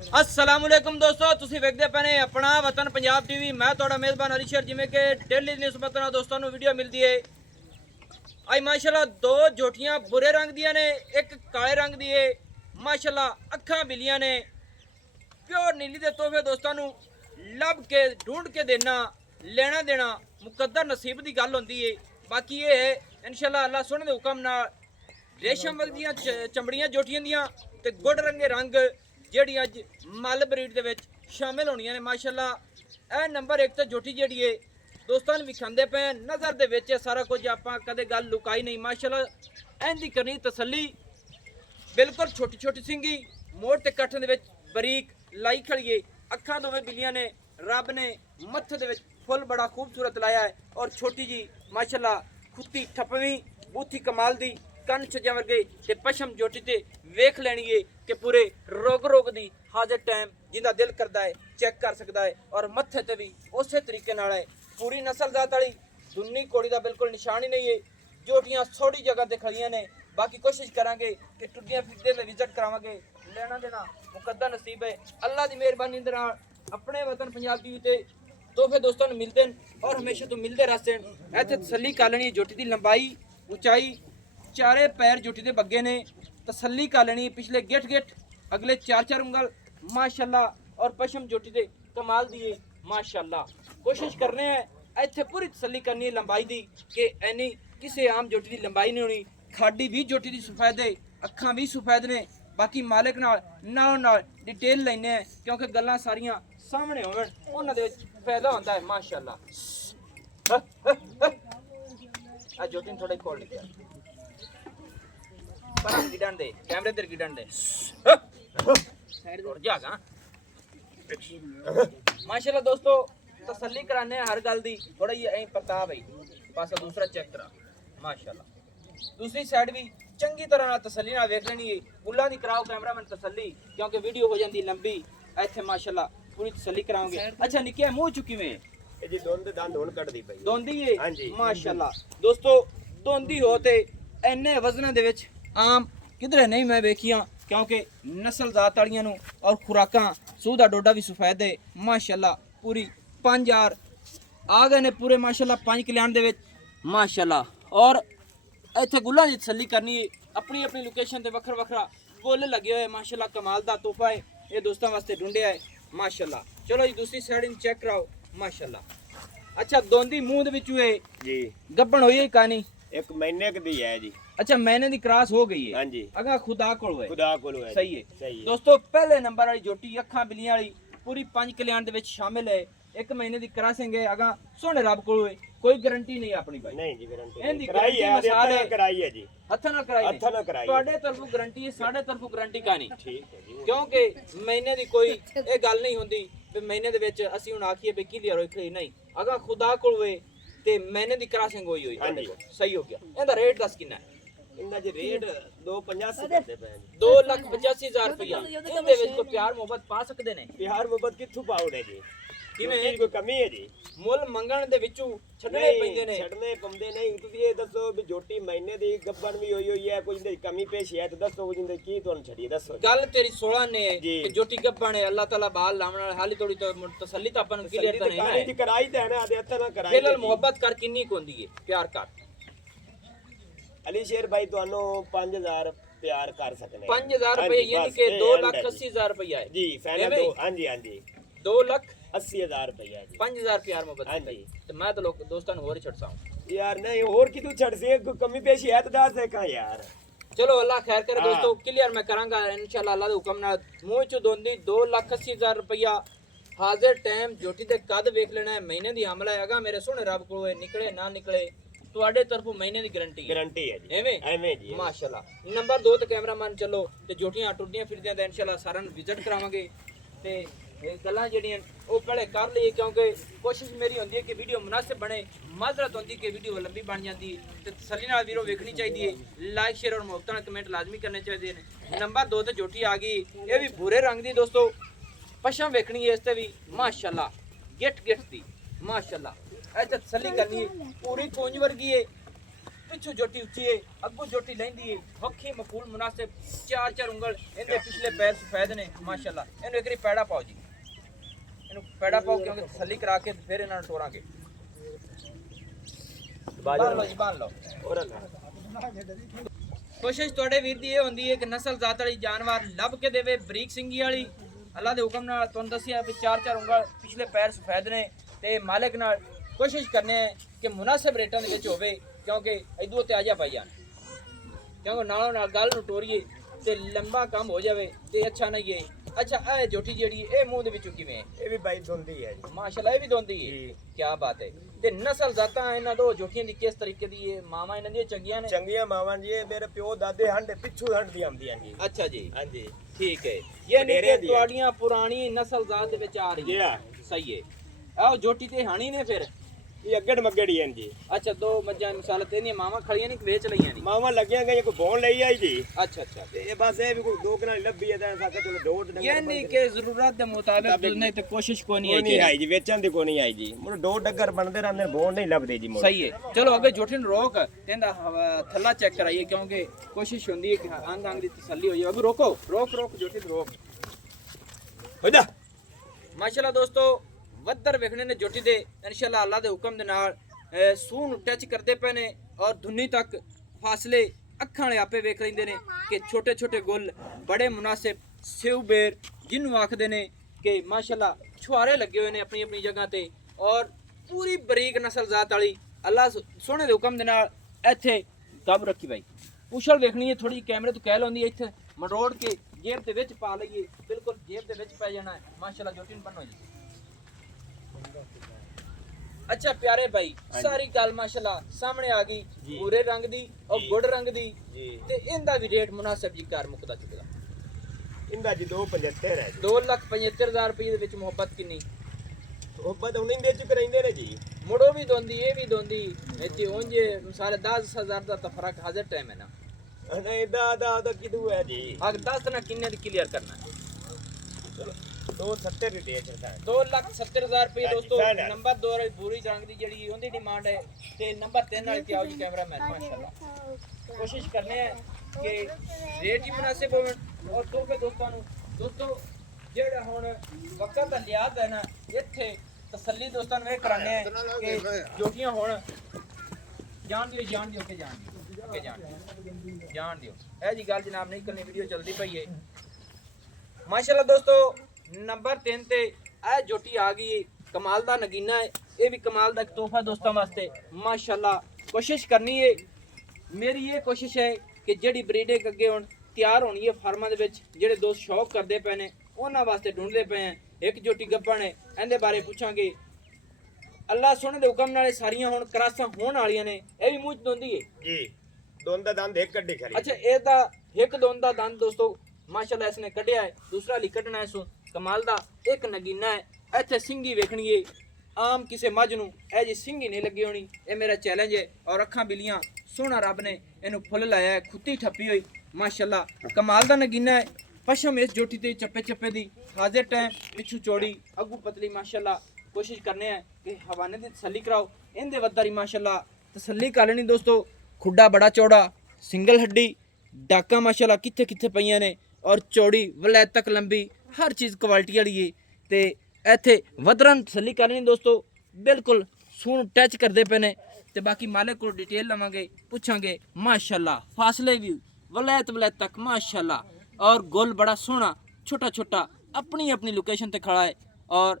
अस्सलामुअलैकुम दोस्तों, तुसी वेखदे पैने अपना वतन पंजाब टीवी। मैं तुहाडा मेज़बान अली शेर। जिवें कि डेली दी निस्बत नाल दोस्तों नूं वीडियो मिलदी है। अज माशाल्लाह दो जोटियां बुरे रंग दियां ने, एक काले रंग दी है। माशाल्लाह अखां बिलियां ने। प्योर नीली दे तोहफे दोस्तों नूं लभ के ढूंढ के देना, लेना देना मुकद्दर नसीब दी गल होंदी है। बाकी ये है इंशाल्लाह अल्लाह सोहणे दे हुक्म नाल रेशम वर्गियां चमड़ियां जोटियां दियां ते गुड़ रंगे रंग ਜਿਹੜੀ ਅੱਜ ਮੱਲ ਬਰੀਡ ਦੇ ਵਿੱਚ ਸ਼ਾਮਿਲ ਹੋਣੀਆਂ ਨੇ। ਮਾਸ਼ਾਅੱਲਾ ਇਹ ਨੰਬਰ 1 ਤੇ ਜੋਟੀ ਜਿਹੜੀ ਏ ਦੋਸਤਾਂ ਨੂੰ ਵਿਖਾਉਂਦੇ ਪਏ ਨਜ਼ਰ ਦੇ ਵਿੱਚ ਸਾਰਾ ਕੁਝ, ਆਪਾਂ ਕਦੇ ਗੱਲ ਲੁਕਾਈ ਨਹੀਂ। ਮਾਸ਼ਾਅੱਲਾ ਇਹਦੀ ਕਰਨੀ ਤਸੱਲੀ, ਬਿਲਕੁਲ ਛੋਟੀ ਛੋਟੀ ਸਿੰਗੀ ਮੋੜ ਤੇ ਕੱਠਣ ਦੇ ਵਿੱਚ ਬਰੀਕ ਲਾਈ ਖੜੀਏ। ਅੱਖਾਂ ਦੋਵੇਂ ਬਿੱਲੀਆਂ ਨੇ, ਰੱਬ ਨੇ ਮੱਥੇ ਦੇ ਵਿੱਚ ਫੁੱਲ ਬੜਾ ਖੂਬਸੂਰਤ ਲਾਇਆ ਹੈ। ਔਰ ਛੋਟੀ ਜੀ ਮਾਸ਼ਾਅੱਲਾ ਖੁੱਤੀ ਠੱਪਵੀਂ ਬੂਥੀ ਕਮਾਲ ਦੀ ਕੰਨ ਛੱਜਾਂ ਵਰਗੇ ਤੇ ਪਸ਼ਮ ਜੋਟੀ ਤੇ ਵੇਖ ਲੈਣੀ ਏ कि पूरे रोग रोग दी हाजर टाइम जिंदा दिल करता है चेक कर सकता है। और मत्थे ते भी उस तरीके नाल है। पूरी नस्ल जात वाली दुन्नी कोड़ी का बिल्कुल निशान ही नहीं है। जोटियां थोड़ी जगह ते खड़ियां ने। बाकी कोशिश करांगे कि टुड्डियां फिरदे में विजिट करावांगे। लेना देना मुकद्दर नसीब है अल्लाह की मेहरबानी दे नाल। अपने वतन पंजाब टीवी ते तोहफे दोस्तों नूं मिलदे ने और हमेशा तो मिलते रहते हैं। इत्थे तसल्ली कर लैनी जोटी की लंबाई उचाई, चारे पैर जोटी के बग्गे ने। तसल्ली कर लेनी पिछले गिट गिट अगले 4-4 उंगल माशाल्लाह। और पशम जोटी दे कमाल दी है माशाल्लाह। कोशिश करने हैं इत्थे पूरी तसल्ली करनी है लंबाई दी कि एनी किसी आम जोटी की लंबाई नहीं होनी। खाडी भी जोटी की सफेद है, अखां भी सफेद ने। बाकी मालिक नाल डिटेल लैने हैं क्योंकि गल्लां सारियां सामने होवन उन्हां दे विच फायदा होंदा है माशाल्लाह। आ जोटी थोड़ा कोल लिया पर गिडन दे कैमरे दे गिडन दे साइड दे जागा माशाल्लाह। दोस्तों तसल्ली कराने हर गल दी थोड़ा ही ऐ प्रताप भाई पासा दूसरा चेक करा माशाल्लाह। दूसरी साइड भी चंगी तरह नाल तसल्ली नाल वेख लेनी है। बुल्ला दी कराओ कैमरामैन तसल्ली क्योंकि वीडियो हो जांदी लंबी। इत्थे माशाल्लाह पूरी तसल्ली कराओगे। अच्छा निक्के मुंह चुकी में ਇਹ ਜੀ ਦੋਂਦ ਦੇ ਦੰਦ ਹੁਣ ਕੱਢਦੀ ਪਈ ਦੋਂਦੀ ਏ ਹਾਂਜੀ ਮਾਸ਼ਾਅੱਲਾ। ਦੋਸਤੋ ਦੋਂਦੀ ਹੋ ਤੇ ਇੰਨੇ ਵਜ਼ਨਾਂ ਦੇ ਵਿੱਚ ਆਮ ਕਿਧਰੇ ਨਹੀਂ ਮੈਂ ਵੇਖੀਆਂ क्योंकि नस्ल जात वालियां नूं और खुराकां सूह दा डोडा भी सफेद है माशाअल्लाह। पूरी 5000 आ गए ने पूरे माशाअल्लाह 5 कल्याण दे विच माशाअल्लाह। और इत्थे गुल्लां दी तसल्ली करनी है। अपनी अपनी लोकेशन ते वखरा वखरा फुल लगे हुए माशाअल्लाह। कमाल दा तोहफा है ये दोस्तां वास्ते ढूंढिया है माशाअल्लाह। चलो जी दूसरी साइड इन चेक कराओ माशाअल्लाह। अच्छा दोंदी मूंह दे विच हुए जी गब्बण होई है कहानी 1 महीने दी है जी। अच्छा महीने दी क्रॉस हो गई है। हां जी अगा खुदा कोल है खुदा कोल है सही है। सही है दोस्तों पहले नंबर वाली जोटी अखां बिलियां वाली पूरी 5 कल्याण दे विच शामिल है। 1 महीने दी क्रॉसिंग है। अगा सोने रब कोल है, कोई गारंटी नहीं अपनी भाई। नहीं जी गारंटी इनदी कराई है मसाल है कराई है जी हत्था ना कराई हत्था ना कराई ਤੁਹਾਡੇ ਤਰਫੋਂ गारंटी है, साडे तरफों गारंटी का नहीं। ठीक है जी क्योंकि महीने दी कोई ਇਹ ਗੱਲ ਨਹੀਂ ਹੁੰਦੀ ਵੀ ਮਹੀਨੇ ਦੇ ਵਿੱਚ ਅਸੀਂ ਹੁਣ ਆਖੀਏ ਵੀ ਕਲੀਅਰ ਹੋਈ ਖਰੀ ਨਹੀਂ। ਅਗਾ ਖੁਦਾ ਕੋਲ ਹੋਏ ਤੇ ਮਹੀਨੇ ਦੀ ਕ੍ਰਾਸਿੰਗ ਹੋਈ ਹੋਈ ਤੁਹਾਡੇ ਕੋਲ ਸਹੀ ਹੋ ਗਿਆ। ਇਹਦਾ ਰੇਟ ਦੱਸ ਕਿੰਨਾ ਹੈ? इनका जी रेट 285 करते पे 2,85,000 रुपया। ਇਹਦੇ ਵਿੱਚ ਕੋਈ ਪਿਆਰ ਮੁਹੱਬਤ ਪਾ ਸਕਦੇ ਨੇ? बिहार मोहब्बत किथु पाउडे जी ਕਿਵੇਂ कोई कमी है जी ਮੁੱਲ ਮੰਗਣ ਦੇ ਵਿੱਚੋਂ ਛੱਡਣੇ ਪੈਂਦੇ ਨੇ? ਛੱਡਨੇ ਪੰਦੇ ਨਹੀਂ। ਤੁਸੀਂ ਇਹ ਦੱਸੋ ਵੀ ਜੋਟੀ ਮਹੀਨੇ ਦੀ ਗੱਬਣ ਵੀ ਹੋਈ ਹੈ, ਕੋਈ ਇਹਦੀ ਕਮੀ ਪੇਸ਼ ਹੈ ਤਾਂ ਦੱਸੋ ਕੁਝ ਇਹਦੇ ਕੀ ਤੁਹਾਨੂੰ ਛੱਡੀਏ ਦੱਸੋ। ਗੱਲ ਤੇਰੀ 16 ਨੇ ਜੀ। ਕਿ ਜੋਟੀ ਗੱਬਣ ਹੈ ਅੱਲਾਹ ਤਾਲਾ ਬਾਲ ਲਾਉਣ ਵਾਲਾ ਹਾਲੀ ਥੋੜੀ ਤਾਂ ਤਸੱਲੀ ਤਾਂ ਆਪਾਂ ਨੂੰ ਕਲੀਅਰ ਤਾਂ ਨਹੀਂ ਕਰਾਈ ਹੈ। ਦੀ ਕਰਾਈ ਤਾਂ ਹੈ ਨਾ ਆਦੇ ਹੱਥ ਨਾਲ ਕਰਾਈ ਦਿਲ ਮੁਹੱਬਤ ਕਰ ਕਿੰਨੀ ਕੁ ਹੁੰਦੀ ਹੈ ਪਿਆਰ ਕਰ? ਅਲੀ ਸ਼ੇਰ ਭਾਈ ਤੁਹਾਨੂੰ 5000 ਪਿਆਰ ਕਰ ਸਕਨੇ 5000 रुपये यानी कि 2,80,000 रुपया है जी फाइनल दो। हाँ जी हाँ जी 2,80,000 रुपया जी 5,000 प्यार मोहब्बत हाँ है। जी। तो मैं तो लोग दोस्तों को और छड़सा हूं यार नहीं और की तू छड़ से कोई कमी पेशी है तो दस है का यार। चलो अल्लाह खैर करे हाँ। दोस्तों क्लियर मैं करांगा इंशाल्लाह अल्लाह दे हुक्म नाल। मुंह चो दोंदी 2,80,000 रुपया हाजिर टाइम जोटी दे कद वेख लेना है। महीने दी हमला है अगा मेरे सोने रब कोल निकले ना निकले ਤੁਹਾਡੇ ਤਰਫੋਂ ਮਹੀਨੇ ਦੀ ਗਾਰੰਟੀ ਹੈ। गारंटी है जी ਐਵੇਂ ਐਵੇਂ ਜੀ ਮਾਸ਼ਾਅੱਲਾ। ਨੰਬਰ 2 ਤੇ ਕੈਮਰਾਮੈਨ ਚਲੋ ਤੇ ਜੋਟੀਆਂ ਟੁੱਟਦੀਆਂ ਫਿਰਦੀਆਂ ਤੇ ਇਨਸ਼ਾਅੱਲਾ ਸਾਰਿਆਂ ਨੂੰ ਵਿਜ਼ਿਟ ਕਰਾਵਾਂਗੇ ਤੇ ਇਹ ਗੱਲਾਂ ਜਿਹੜੀਆਂ ਉਹ ਪਹਿਲੇ ਕਰ ਲਈਏ ਕਿਉਂਕਿ ਕੋਸ਼ਿਸ਼ ਮੇਰੀ ਹੁੰਦੀ ਹੈ ਕਿ ਵੀਡੀਓ ਮੁਨਾਸਿਬ ਬਣੇ। ਮਾਜ਼ਰਤ ਹੁੰਦੀ ਕਿ ਵੀਡੀਓ ਲੰਬੀ ਬਣ ਜਾਂਦੀ ਹੈ ਤੇ ਤਸੱਲੀ ਨਾਲ ਵੀਰੋ ਵੇਖਣੀ ਚਾਹੀਦੀ ਹੈ। ਲਾਈਕ ਸ਼ੇਅਰ ਔਰ ਮੁਹੱਬਤ ਨਾਲ ਕਮੈਂਟ ਲਾਜ਼ਮੀ ਕਰਨੇ ਚਾਹੀਦੇ ਨੇ। ਨੰਬਰ 2 ਤੇ ਜੋਟੀ ਆ ਗਈ, ਇਹ ਵੀ ਭੂਰੇ ਰੰਗ ਦੀ ਦੋਸਤੋ। ਪਸ਼ਮ ਵੇਖਣੀ ਹੈ ਇਸ ਤੇ ਵੀ ਮਾਸ਼ਾਅੱਲਾ ਗਿੱਟ ਦੀ ਮਾਸ਼ਾਅੱਲਾ। ऐसे तसल्ली करनी है पूरी पूंज वर्गी है ਪਿੱਛੋਂ ਜੋਟੀ ਉੱਚੀ ਹੈ, ਅੱਗੋਂ ਜੋਟੀ ਲੈਂਦੀ ਹੈ, ਵੱਖੀ ਮਕੂਲ ਮੁਨਾਸਿਬ, ਚਾਰ ਚਾਰ ਉਂਗਲ, ਇਹਦੇ ਪਿਛਲੇ ਪੈਰ ਸਫੈਦ ਨੇ ਮਾਸ਼ਾਅੱਲਾ। ਇਹਨੂੰ ਇੱਕ ਵਾਰੀ ਪੈੜਾ ਪਾਓ ਜੀ, ਇਹਨੂੰ ਪੈੜਾ ਪਾਓ ਕਿਉਂਕਿ ਤਸੱਲੀ ਕਰਾ ਕੇ ਫਿਰ ਇਹਨਾਂ ਨੂੰ ਤੋਰਾਂਗੇ। ਬਾਂਧ ਲਓ ਜੀ, ਬਾਂਧ ਲਓ। ਕੋਸ਼ਿਸ਼ ਤੁਹਾਡੇ ਵੀਰ ਦੀ ਇਹ ਹੁੰਦੀ ਹੈ ਕਿ ਨਸਲ ਜ਼ਾਤ ਵਾਲੀ ਜਾਨਵਰ ਲੱਭ ਕੇ ਦੇਵੇ, ਬਰੀਕ ਸਿੰਗੀ ਵਾਲੀ। ਅੱਲਾ ਦੇ ਹੁਕਮ ਨਾਲ ਤੁਹਾਨੂੰ ਦੱਸਿਆ ਵੀ ਚਾਰ ਚਾਰ ਉਂਗਲ, ਪਿਛਲੇ ਪੈਰ ਸਫੈਦ ਨੇ, ਤੇ ਮਾਲਕ ਨਾਲ ਕੋਸ਼ਿਸ਼ ਕਰਨੇ ਹੈ ਕਿ ਮੁਨਾਸਿਬ ਰੇਟਾਂ ਦੇ ਵਿੱਚ ਹੋਵੇ, ਕਿਉਂਕਿ ਇਦੋਂ ਤੇ ਆਜਾ ਪਾਈ ਜਾਣ, ਕਿਉਂਕਿ ਨਾਲੋਂ ਨਾਲ ਗੱਲ ਨੂੰ ਟੋਰੀਏ ਤੇ ਲੰਬਾ ਕੰਮ ਹੋ ਜਾਵੇ ਤੇ ਅੱਛਾ ਨਹੀਂ ਹੈ। ਅੱਛਾ ਇਹ ਜੋਟੀ ਜਿਹੜੀ ਇਹ ਮੂੰਹ ਦੇ ਵਿੱਚੋਂ ਕਿਵੇਂ ਹੈ? ਇਹ ਵੀ ਬਾਈ ਦੋਂਦੀ ਹੈ ਜੀ ਮਾਸ਼ਾਅੱਲਾ, ਇਹ ਵੀ ਦੋਂਦੀ ਹੈ। ਕੀ ਬਾਤ ਹੈ। ਤੇ ਨਸਲ ਜ਼ਾਤਾਂ ਇਹਨਾਂ ਦੋ ਜੋਟੀਆਂ ਦੀ ਕਿਸ ਤਰੀਕੇ ਦੀ ਹੈ? ਮਾਵਾਂ ਇਹਨਾਂ ਦੀਆਂ ਚੰਗੀਆਂ ਨੇ? ਚੰਗੀਆਂ ਮਾਵਾਂ ਜੀ, ਇਹ ਮੇਰੇ ਪਿਓ ਦਾਦੇ ਹੰਡ ਪਿੱਛੋਂ ਹੰਡ ਦੀ ਆਉਂਦੀਆਂ ਜੀ। ਅੱਛਾ ਜੀ, ਹਾਂਜੀ ਠੀਕ ਹੈ। ਯਾਨੀ ਵਡੇਰਿਆਂ ਕਿ ਦੀ ਹੈ। ਤੁਹਾਡੀਆਂ ਪੁਰਾਣੀ ਨਸਲ ਜ਼ਾਤ ਦੇ ਵਿੱਚ ਆ ਰਹੀ ਹੈ। ਸਹੀ ਹੈ। ਆਹ ਜੋਟੀ ਤੇ ਹਾਣੀ ਨੇ ਫਿਰ ਇਹ ਅੱਗੜ ਮੱਗੜੀ ਹਨ ਜੀ। ਅੱਛਾ, ਦੋ ਮੱਝਾਂ ਮਿਸਾਲ ਤੇ ਨਹੀਂ ਮਾਵਾਂ ਖੜੀਆਂ ਨਹੀਂ ਵੇਚ ਲਈਆਂ ਨਹੀਂ? ਮਾਵਾਂ ਲੱਗੀਆਂ ਗਈਆਂ, ਕੋਈ ਬੋਣ ਲਈ ਆਈ ਜੀ। ਅੱਛਾ ਅੱਛਾ। ਤੇ ਇਹ ਬਸ ਇਹ ਵੀ ਕੋਈ ਦੋ ਕਨਾਲ ਲੱਭੀ ਹੈ ਤਾਂ ਸਾਕਾ ਚਲੋ ਦੋ ਡੰਗਰ ਯਾਨੀ ਕਿ ਜ਼ਰੂਰਤ ਦੇ ਮੁਤਾਬਿਕ ਨਹੀਂ ਤੇ ਕੋਸ਼ਿਸ਼ ਕੋਈ ਨਹੀਂ ਨਹੀਂ ਹੈ ਆਈ ਜੀ, ਵੇਚਣ ਦੀ ਕੋਈ ਨਹੀਂ ਆਈ ਜੀ। ਮੁੜ ਦੋ ਡੰਗਰ ਬਣਦੇ ਰਹਿੰਦੇ ਨੇ, ਬੋਣ ਨਹੀਂ ਲੱਭਦੇ ਜੀ ਮੁੜ। ਸਹੀ ਹੈ। ਚਲੋ ਅੱਗੇ ਜੋਟੀ ਨੂੰ ਰੋਕ ਕਹਿੰਦਾ ਥੱਲਾ ਚੈੱਕ ਕਰਾਈਏ, ਕਿਉਂਕਿ ਕੋਸ਼ਿਸ਼ ਹੁੰਦੀ ਹੈ ਕਿ ਅੰਗ ਅੰਗ ਦੀ ਤਸੱਲੀ ਹੋ ਜਾਵੇ। ਅੱਗੇ ਰੋਕੋ, ਰੋਕ ਰੋਕ ਜੋਟੀ ਨੂੰ ਰੋਕ। ਹੋ ਜਾ ਮਾਸ਼ਾਅੱਲਾ ਦੋਸਤੋ, ਵੱਧਰ ਵੇਖਣੇ ਨੇ ਜੋਟੀ ਦੇ ਇਨਸ਼ਾਅੱਲਾ ਅੱਲਾ ਦੇ ਹੁਕਮ ਦੇ ਨਾਲ ਸੂਹ ਨੂੰ ਟੱਚ ਕਰਦੇ ਪਏ ਨੇ, ਔਰ ਧੁੰਨੀ ਤੱਕ ਫਾਸਲੇ ਅੱਖਾਂ ਵਾਲੇ ਆਪੇ ਵੇਖ ਲੈਂਦੇ ਨੇ ਕਿ ਛੋਟੇ ਛੋਟੇ ਗੁੱਲ ਬੜੇ ਮੁਨਾਸਿਬ, ਸਿਉ ਬੇਰ ਜਿਹਨੂੰ ਆਖਦੇ ਨੇ ਕਿ ਮਾਸ਼ਾਅੱਲਾ ਛੁਹਾਰੇ ਲੱਗੇ ਹੋਏ ਨੇ ਆਪਣੀ ਆਪਣੀ ਜਗ੍ਹਾ ਤੇ, ਔਰ ਪੂਰੀ ਬਰੀਕ ਨਸਲ ਜ਼ਾਤ ਵਾਲੀ ਅੱਲਾ ਸੋਹਣੇ ਦੇ ਹੁਕਮ ਦੇ ਨਾਲ। ਇੱਥੇ ਕਬ ਰੱਖੀ ਬਾਈ, ਪੁਛਲ ਵੇਖਣੀ ਹੈ ਥੋੜੀ, ਕੈਮਰੇ ਤੋਂ ਕਹਿ ਲਾਉਂਦੀ ਹੈ, ਇੱਥੇ ਮਰੋੜ ਕੇ ਜੇਬ ਦੇ ਵਿੱਚ ਪਾ ਲਈਏ, ਬਿਲਕੁਲ ਜੇਬ ਦੇ ਵਿੱਚ ਪੈ ਜਾਣਾ ਹੈ। ਮਾਸ਼ਾਅੱਲਾ ਜੋਟੀ ਨੂੰ ਬਣੋ ਜੀ। ਅੱਛਾ ਪਿਆਰੇ ਭਾਈ, ਸਾਰੀ ਗੱਲ ਮਾਸ਼ਾਅੱਲਾ ਸਾਹਮਣੇ ਆ ਗਈ, ਭੂਰੇ ਰੰਗ ਦੀ ਔਰ ਗੁੜ ਰੰਗ ਦੀ ਜੀ। ਤੇ ਇਹਦਾ ਵੀ ਰੇਟ ਮੁਨਾਸਿਬ ਜੀ ਕਰ ਮੁਕਦਾ ਚੁੱਕਦਾ। ਇੰਦਾ ਜੀ 275 ਹੈ ਜੀ। 2,75,000 ਰੁਪਏ ਦੇ ਵਿੱਚ ਮੁਹੱਬਤ ਕਿੰਨੀ? ਮੁਹੱਬਤ ਉਹਨੇ ਵਿੱਚ ਕਰਾਂਦੇ ਨੇ ਜੀ। ਮੁੜੋ ਵੀ ਦੋਂਦੀ, ਇਹ ਵੀ ਦੋਂਦੀ, ਇੱਥੇ ਉਂਝ ਮਿਸਾਲ 10,000 ਦਾ ਤਾਂ ਫਰਕ ਹਾਜ਼ਰ ਟਾਈਮ ਹੈ ਨਾ। ਨਹੀਂ ਦਾ ਕਿਦੂ ਹੈ ਜੀ। ਅਗ 10 ਨਾ ਕਿੰਨੇ ਦੀ ਕਲੀਅਰ ਕਰਨਾ ਹੈ? ਚਲੋ 270 ਦੀ ਦੇ ਚਲਦਾ 2,70,000 ਰੁਪਏ ਦੋਸਤੋ। ਹਾਂਜੀ, ਨੰਬਰ 2 ਵਾਲੀ ਪੂਰੀ ਰੰਗ ਦੀ ਜਿਹੜੀ ਉਹਦੀ ਡਿਮਾਂਡ ਹੈ, ਤੇ ਨੰਬਰ 3 ਵਾਲੀ ਤੇ ਆਓ ਜੀ ਕੈਮਰਾਮੈਨ। ਮਾਸ਼ਾਅੱਲਾ ਕੋਸ਼ਿਸ਼ ਕਰਨੇ ਆ ਕਿ ਰੇਟ ਹੀ ਮੁਨਾਸਿਬ ਹੋਵੇ ਔਰ ਤੋਹਫੇ ਦੋਸਤਾਂ ਨੂੰ। ਦੋਸਤੋ ਜਿਹੜਾ ਹੁਣ ਵਕਤ ਦਾ ਲਿਹਾਜ਼ ਹੈ ਨਾ, ਇੱਥੇ ਤਸੱਲੀ ਦੋਸਤਾਂ ਨੂੰ ਇਹ ਕਰਾਣੇ ਆ ਕਿ ਜੋਟੀਆਂ ਹੁਣ ਜਾਣ ਦਿਓ ਕਿ ਜਾਣ ਦਿਓ। ਇਹ ਜੀ ਗੱਲ ਜਨਾਬ ਨਹੀਂ ਕਰਨੀ, ਵੀਡੀਓ ਚੱਲਦੀ ਪਈ ਹੈ। ਮਾਸ਼ਾਅੱਲਾ ਦੋਸਤੋ, ਨੰਬਰ 3 ਤੇ ਇਹ ਜੋਟੀ ਆ ਗਈ, ਕਮਾਲ ਦਾ ਨਗੀਨਾ ਹੈ। ਇਹ ਵੀ ਕਮਾਲ ਦਾ ਇੱਕ ਤੋਹਫਾ ਦੋਸਤਾਂ ਵਾਸਤੇ। ਮਾਸ਼ਾਅੱਲਾ ਕੋਸ਼ਿਸ਼ ਕਰਨੀ ਹੈ, ਮੇਰੀ ਇਹ ਕੋਸ਼ਿਸ਼ ਹੈ ਕਿ ਜਿਹੜੀ ਬਰੀਡਿੰਗ ਅੱਗੇ ਹੁਣ ਤਿਆਰ ਹੋਣੀ ਹੈ ਫਾਰਮਾਂ ਦੇ ਵਿੱਚ, ਜਿਹੜੇ ਦੋਸਤ ਸ਼ੌਕ ਕਰਦੇ ਪਏ ਨੇ ਉਹਨਾਂ ਵਾਸਤੇ ਢੂੰਡਦੇ ਪਏ ਆ। ਇੱਕ ਜੋਟੀ ਗੱਭਣ ਹੈ, ਇਹਦੇ ਬਾਰੇ ਪੁੱਛਾਂਗੇ। ਅੱਲਾ ਸੋਹਣੇ ਦੇ ਹੁਕਮ ਨਾਲ ਸਾਰੀਆਂ ਹੁਣ ਕਰਾਸਾਂ ਹੋਣ ਵਾਲੀਆਂ ਨੇ। ਇਹ ਵੀ ਮੂੰਹ ਚ ਦੋਂਦੀ ਹੈ ਜੀ। ਦੋਨ ਦਾ ਦੰਦ ਇੱਕ ਕੱਢੀ ਖਰੀ। ਅੱਛਾ, ਇਹ ਤਾਂ ਇੱਕ ਦੋਨ ਦਾ ਦੰਦ ਦੋਸਤੋ ਮਾਸ਼ਾਅੱਲਾ ਇਸਨੇ ਕੱਢਿਆ ਹੈ, ਦੂਸਰਾ ਲਈ ਕੱਢਣਾ ਇਸੋਂ। ਕਮਾਲ ਦਾ ਇੱਕ ਨਗੀਨਾ ਹੈ। ਇੱਥੇ ਸਿੰਗੀ ਵੇਖਣੀ ਹੈ, ਆਮ ਕਿਸੇ ਮੱਝ ਨੂੰ ਇਹ ਜੀ ਸਿੰਗੀ ਨਹੀਂ ਲੱਗੀ ਹੋਣੀ। ਇਹ ਮੇਰਾ ਚੈਲੰਜ ਹੈ। ਔਰ ਅੱਖਾਂ ਬਿਲੀਆਂ ਸੋਹਣਾ ਰੱਬ ਨੇ ਇਹਨੂੰ ਫੁੱਲ ਲਾਇਆ ਹੈ, ਖੁੱਤੀ ਠੱਪੀ ਹੋਈ ਮਾਸ਼ਾਅੱਲਾ ਕਮਾਲ ਦਾ ਨਗੀਨਾ ਹੈ। ਪਸ਼ਮ ਇਸ ਜੋਟੀ ਤੇ ਚੱਪੇ ਚੱਪੇ ਦੀ, ਹਾਜ਼ਰ ਟਾਈਮ, ਪਿੱਛੂ ਚੌੜੀ, ਅੱਗੂ ਪਤਲੀ। ਮਾਸ਼ਾਅੱਲਾ ਕੋਸ਼ਿਸ਼ ਕਰਨੇ ਆ ਕਿ ਹਵਾਨੇ ਦੀ ਤਸੱਲੀ ਕਰਾਓ। ਇਹਦੇ ਵੱਧਰੀ ਮਾਸ਼ਾਅੱਲਾ ਤਸੱਲੀ ਕਰ ਲੈਣੀ ਦੋਸਤੋ। ਖੁੱਡਾ ਬੜਾ ਚੌੜਾ, ਸਿੰਗਲ ਹੱਡੀ, ਡਾਕਾਂ ਮਾਸ਼ਾਅੱਲਾ ਕਿੱਥੇ ਕਿੱਥੇ ਪਈਆਂ ਨੇ, ਔਰ ਚੌੜੀ ਵਲੈਤ ਤੱਕ ਲੰਬੀ, ਹਰ ਚੀਜ਼ ਕੁਆਲਿਟੀ ਵਾਲੀ ਹੈ। ਤੇ ਇੱਥੇ ਵਧਰਨ ਤਸੱਲੀ ਕਰ ਲੈਣੀ ਦੋਸਤੋ, ਬਿਲਕੁਲ ਸੂਣ ਟੱਚ ਕਰਦੇ ਪਏ ਨੇ। ਤੇ ਬਾਕੀ ਮਾਲਕ ਕੋਲ ਡਿਟੇਲ ਲਵਾਂਗੇ, ਪੁੱਛਾਂਗੇ। ਮਾਸ਼ਾਅੱਲਾ ਫਾਸਲੇ ਵੀ ਵਲੈਤ ਤੱਕ ਮਾਸ਼ਾਅੱਲਾ, ਔਰ ਗੁੱਲ ਬੜਾ ਸੋਹਣਾ ਛੋਟਾ ਛੋਟਾ ਆਪਣੀ ਆਪਣੀ ਲੋਕੇਸ਼ਨ ਤੇ ਖੜਾ ਹੈ, ਔਰ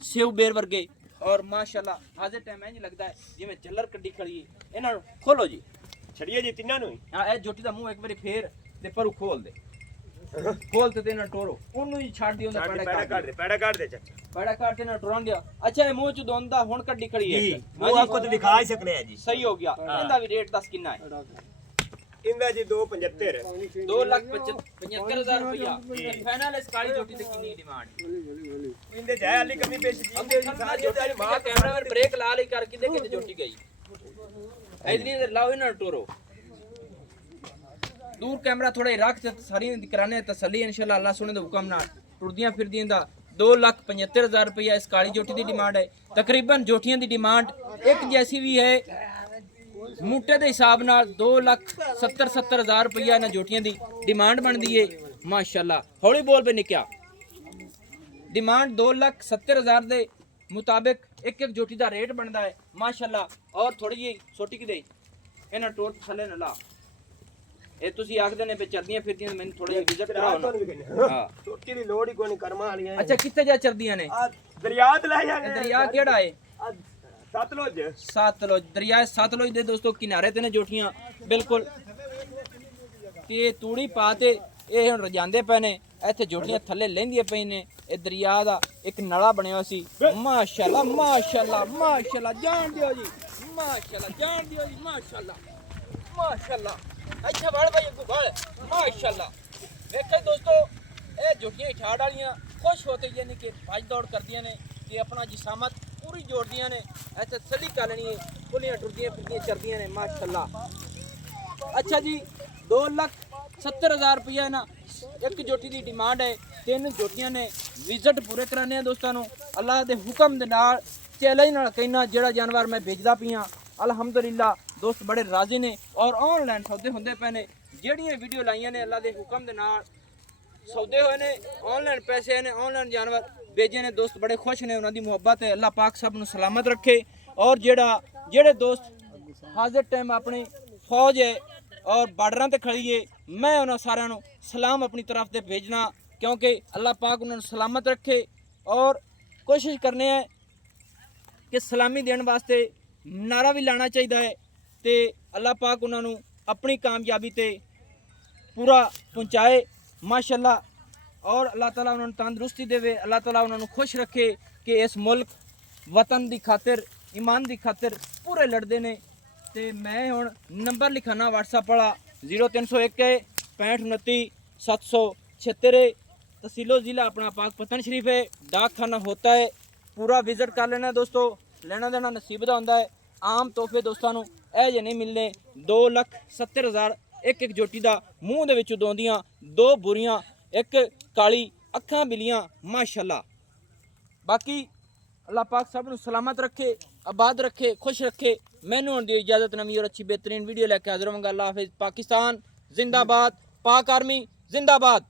ਸਿਉ ਬੇਰ ਵਰਗੇ। ਔਰ ਮਾਸ਼ਾਅੱਲਾ ਹਾਜ਼ਰ ਟਾਈਮ ਇੰਜ ਲੱਗਦਾ ਹੈ ਜਿਵੇਂ ਚੱਲਰ ਕੱਢੀ ਖੜੀ ਹੈ। ਇਹਨਾਂ ਨੂੰ ਖੋਲੋ ਜੀ, ਛੜੀਏ ਜੀ ਤਿੰਨਾਂ ਨੂੰ। ਹਾਂ, ਇਹ ਜੋਟੀ ਦਾ ਮੂੰਹ ਇੱਕ ਵਾਰੀ ਫੇਰ ਤੇ ਪਰੂ ਖੋਲ ਦੇ, ਖੋਲ ਤੇ ਨਾ ਟੋਰੋ, ਉਹਨੂੰ ਹੀ ਛੱਡ ਦਿਓ। ਪੈੜਾ ਕੱਢ ਦੇ ਚਾਚਾ, ਪੈੜਾ ਕੱਢ ਤੇ ਨਾ ਟੋਰਨ ਦਿਆ। ਅੱਛਾ, ਇਹ ਮੂੰਹ ਚ ਦੋਂਦਾ ਹੁਣ ਕੱਢੀ ਖੜੀ ਹੈ ਜੀ। ਉਹ ਆਪਕੋ ਤਾਂ ਦਿਖਾ ਹੀ ਸਕਨੇ ਆ ਜੀ। ਸਹੀ ਹੋ ਗਿਆ। ਇਹਦਾ ਵੀ ਰੇਟ ਦੱਸ ਕਿੰਨਾ ਹੈ? ਇੰਦਾ ਜੀ 275 2,75,000 ਰੁਪਇਆ ਫਾਈਨਲ। ਇਸ ਕਾਲੀ ਜੋਟੀ ਤੇ ਕਿੰਨੀ ਡਿਮਾਂਡ? ਇੰਦੇ ਜਾਇ ਵਾਲੀ ਕਮੀ ਪੇਸ਼ ਜੀ। ਅੰਦੇ ਸਾਰੀ ਜੋਟੀ ਮਾਂ ਕੈਮਰਾਮੈਨ ਬ੍ਰੇਕ ਲਾ ਲਈ ਕਰ ਕਿਤੇ ਕਿਤੇ ਜੋਟੀ ਗਈ। ਇਧਰ ਲਾਓ ਇਹਨਾਂ ਨੂੰ ਟੋਰੋ, ਦੂਰ ਕੈਮਰਾ ਥੋੜਾ ਹੀ ਰੱਖ ਤੇ ਸਾਰੀਆਂ ਦੀ ਕਰਾਣੇ ਤਸੱਲੀ ਇਨਸ਼ਾਅੱਲਾ ਅੱਲਾ ਸੁਣੇ ਦੇ ਹੁਕਮ ਨਾਲ। ਟੁਰਦੀਆਂ ਫਿਰਦੀਆਂ ਦਾ 2,75,000 ਰੁਪਇਆ ਇਸ ਕਾਲੀ ਜੋਟੀ ਦੀ ਡਿਮਾਂਡ ਹੈ। ਤਕਰੀਬਨ ਜੋਟੀਆਂ ਦੀ ਡਿਮਾਂਡ ਇੱਕ ਜੈਸੀ ਵੀ ਹੈ, ਮੂਟੇ ਦੇ ਹਿਸਾਬ ਨਾਲ 2,70,000 ਰੁਪਈਆ ਇਹਨਾਂ ਜੋਟੀਆਂ ਦੀ ਡਿਮਾਂਡ ਬਣਦੀ ਏ ਮਾਸ਼ਾਅੱਲਾ। ਹੌਲੀ ਬੋਲ ਪੇ ਨਿਕਿਆ। ਡਿਮਾਂਡ 2,70,000 ਦੇ ਮੁਤਾਬਿਕ ਇੱਕ ਇੱਕ ਜੋਟੀ ਦਾ ਰੇਟ ਬਣਦਾ ਹੈ ਮਾਸ਼ਾਅੱਲਾ। ਔਰ ਥੋੜੀ ਜਿਹੀ ਛੋਟੀ ਕਿਦੇ ਇਹਨਾਂ ਟੋਟ ਥੱਲੇ ਨਾ ਲਾ। ਇਹ ਤੁਸੀਂ ਆਖਦੇ ਨੇ ਵੀ ਚਰਦੀਆਂ ਫਿਰਦੀਆਂ ਮੈਨੂੰ ਥੋੜਾ ਜਿਹਾ ਵਿਜ਼ਿਟ ਕਰਾਓ ਨਾ। ਹਾਂ ਛੋਟੀ ਦੀ ਲੋੜ ਹੀ ਕੋਈ ਨਹੀਂ ਕਰਮਾਂ ਵਾਲੀਆਂ। ਅੱਛਾ ਕਿੱਥੇ ਜਾ ਚਰਦੀਆਂ ਨੇ? ਆ ਦਰਿਆ ਤੇ ਲੈ ਜਾਂਦੇ। ਦਰਿਆ ਕਿਹੜਾ ਏ? ਸਤਲੁਜ। ਸਤਲੁਜ ਦਰਿਆ ਸਤਲੁਜ ਦੇ ਦੋਸਤੋ ਕਿਨਾਰੇ ਤੇ ਨੇ ਜੋਟੀਆਂ ਬਿਲਕੁਲ। ਤੇ ਤੂੜੀ ਪਾ ਤੇ ਇਹ ਹੁਣ ਰਜਾਂਦੇ ਪਏ ਨੇ। ਇੱਥੇ ਜੋਟੀਆਂ ਥੱਲੇ ਲੈਂਦੀਆਂ ਪਈ ਨੇ। ਇਹ ਦਰਿਆ ਦਾ ਇੱਕ ਨਲਾ ਬਣਿਆ ਸੀ ਮਾਸ਼ਾਅੱਲਾ ਮਾਸ਼ਾਅੱਲਾ ਮਾਸ਼ਾਅੱਲਾ। ਜਾਣ ਦਿਓ ਜੀ ਮਾਸ਼ਾਅੱਲਾ ਜਾਣ ਦਿਓ ਜੀ ਮਾਸ਼ਾਅੱਲਾ ਮਾਸ਼ਾਅੱਲਾ। ਅੱਛਾ ਵੜ ਭਾਈ ਅੱਗੋਂ ਵੜ ਮਾਸ਼ਾਅੱਲਾ। ਵੇਖੋ ਦੋਸਤੋ ਇਹ ਜੋਟੀਆਂ ਠਾੜ ਵਾਲੀਆਂ ਖੁਸ਼ ਹੋ ਕੇ ਯਾਨੀ ਕਿ ਭੱਜ ਦੌੜ ਕਰਦੀਆਂ ਨੇ ਤੇ ਆਪਣਾ ਜਿਸਾਮਤ ਪੂਰੀ ਜੋੜਦੀਆਂ ਨੇ। ਇੱਥੇ ਸਲੀ ਕਾਲਣੀ ਹੈ ਕੁਲੀਆਂ ਟੁਰਦੀਆਂ ਫਿਰਦੀਆਂ ਚਰਦੀਆਂ ਨੇ ਮਾਸ਼ਾਅੱਲਾ। ਅੱਛਾ ਜੀ 2,70,000 ਰੁਪਇਆ ਨਾ ਇੱਕ ਜੋਟੀ ਦੀ ਡਿਮਾਂਡ ਹੈ। 3 ਜੋਟੀਆਂ ਨੇ ਵਿਜ਼ਿਟ ਪੂਰੇ ਕਰਾਣੇ ਆ ਦੋਸਤਾਂ ਨੂੰ ਅੱਲਾਹ ਦੇ ਹੁਕਮ ਦੇ ਨਾਲ। ਚੈਲੰਜ ਨਾਲ ਕਹਿਣਾ ਜਿਹੜਾ ਜਾਨਵਰ ਮੈਂ ਭੇਜਦਾ ਪਿਆ ਅਲਹਮਦੁਲਿਲਾ ਦੋਸਤ ਬੜੇ ਰਾਜ਼ੀ ਨੇ ਔਰ ਆਨਲਾਈਨ ਸੌਦੇ ਹੁੰਦੇ ਪਏ ਨੇ। ਜਿਹੜੀਆਂ ਵੀਡੀਓ ਲਾਈਆਂ ਨੇ ਅੱਲਾਹ ਦੇ ਹੁਕਮ ਦੇ ਨਾਲ ਸੌਦੇ ਹੋਏ ਨੇ। ਆਨਲਾਈਨ ਪੈਸੇ ਨੇ ਆਨਲਾਈਨ ਜਾਨਵਰ भेजे ने दोस्त बड़े खुश ने। उन्होंने मुहब्बत है अल्लाह पाक सब नूं सलामत रखे। और जेड़े दोस्त हाजिर टाइम अपनी फौज है और बार्डर ते खड़ी है मैं उन्होंने सारे नूं सलाम अपनी तरफ से भेजना क्योंकि अल्लाह पाक उन्होंने सलामत रखे। और कोशिश करने हैं कि सलामी देने वास्ते नारा भी लाना चाहिए है तो अल्लाह पाक उन्होंने अपनी कामयाबी ते पूरा पहुँचाए माशाअल्लाह। और अल्लाह ताला उन्होंने तंदुरुस्ती देवे। अल्लाह ताला उन्होंने खुश रखे कि इस मुल्क वतन की खातिर ईमान की खातिर पूरे लड़ते ने। तो मैं हुण नंबर लिखाना व्हाट्सएप वाला 0301 6529 776। तहसीलो ज़िला अपना पाक पतन शरीफ है। डाक खाना होता है पूरा विजिट कर लेना दोस्तों। लेना देना नसीब का होंदा है। आम तोहफे दोस्तों नूं ਇਹ ਜੇ नहीं मिलने। 2,70,000 एक जोटी का मूँह दे विचों दोंदियां 2 बुरियां एक काली अखां बिलियां माशाअल्लाह। बाकी अल्लाह पाक सब नूं सलामत रखे आबाद रखे खुश रखे। मैनूं हुण दी इजाज़त नवीं और अच्छी बेहतरीन वीडियो लैके हाज़र होवांगा। अल्लाह हाफिज़। पाकिस्तान जिंदाबाद। पाक आर्मी जिंदाबाद।